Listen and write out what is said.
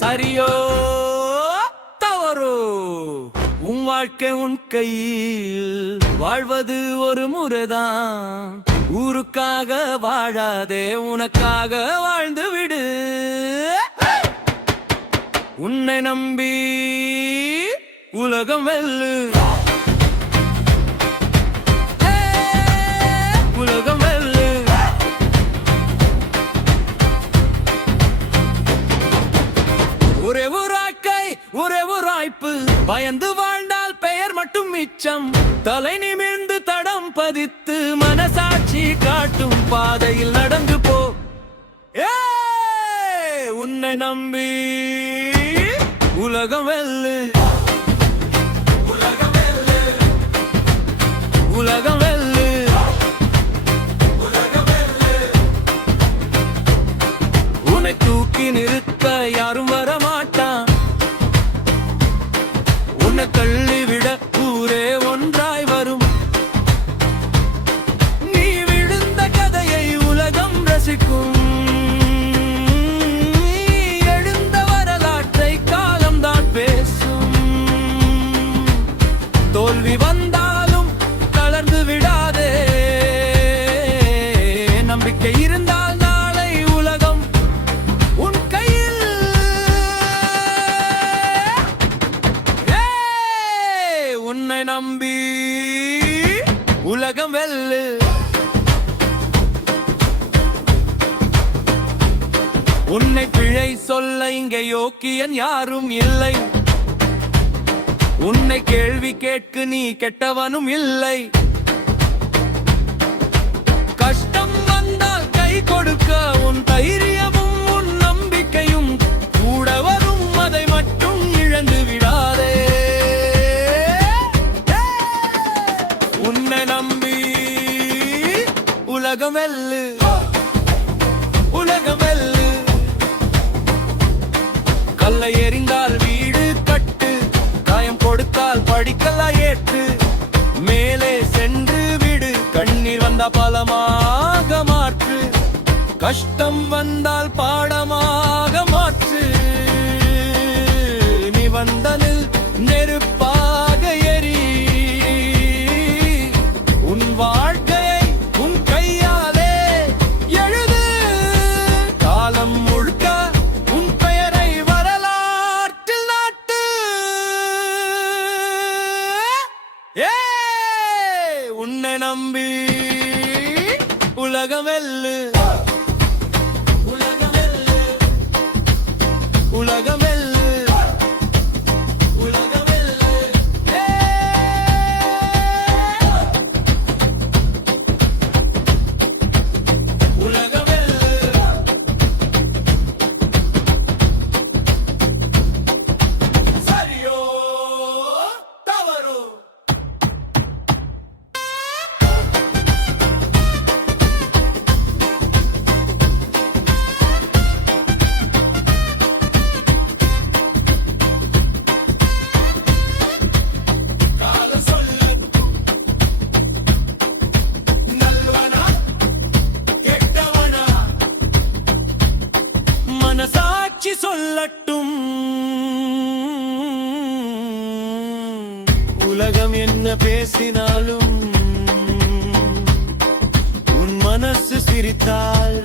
சரியோ தவறோ உன் வாழ்க்கை உன் கையில், வாழ்வது ஒரு முறைதான். ஊருக்காக வாழாதே, உனக்காக வாழ்ந்து விடு. உன்னை நம்பி உலகம் வெல்லு, உலகம் வெல்லு. ஒரே ஒரு வாழ்க்கை, ஒரே ஒரு வாய்ப்பு. பயந்து வாழ்ந்தால் பெயர் மட்டும் மிச்சம். தலை நிமிர்ந்து தடம் பதித்து மனசாட்சி காட்டும் பாதையில் நடந்து போ. உன்னை நம்பி உலகம் வெல்லு, உலகம் வெல்லு, உலகம் வெல்லு, உலகம் வெல்லு. உன்னை தூக்கி நிறுத்த யாரும் வரமாட்டான். உன்னை தள்ளிவிட ஊரே ஒன்றாய் வரும். நீ விழுந்த கதையை உலகம் ரசிக்கும். எழுந்த வரலாற்றை காலம்தான் பேசும். தோல்வி வந்தாலும் தளர்ந்து விடாதே. நம்பிக்கை இருந்தால் நாளை உலகம் உன் கையில். உன்னை நம்பி உலகம் வெல்லு. உன்னை பிழை சொல்ல இங்கே யோக்கியன் யாரும் இல்லை. உன்னை கேள்வி கேட்கு நீ கெட்டவனும் இல்லை. கஷ்டம் வந்தால் கை கொடுக்க உன் தைரியமும் உன் நம்பிக்கையும் கூட வரும். அதை மட்டும் இழந்து விடாதே. உன்னை நம்பி உலகம் வெல்லு, உலகம் வெல்லு. கல்லை எறிந்தால் வீடு கட்டு, காயம் கொடுத்தால் படிக்கல்லாம் ஏற்று. மேலே சென்று விடு, கண்ணீர் வந்தா பலமாக மாற்று. கஷ்டம் வந்தால் பாடமாக மாற்று. நீ வந்தனில் நெருப்பாக எரி. உன் வாழ்க்கையை உன் கையாலே எழுது. காலம் முழுக்க உன் பெயரை வரலாற்றில் நாட்டு. உன்னை நம்பி உலகம் வெல்லு, உலகம் வெல்லு, உலகம் வெல்லு, உலகம் வெல்லு. உலகம் வெல்லு. சரியோ தவறோ மனசாட்சி சொல்லட்டும். உலகம் என்ன பேசினாலும் உன் மனசு சிரித்தால்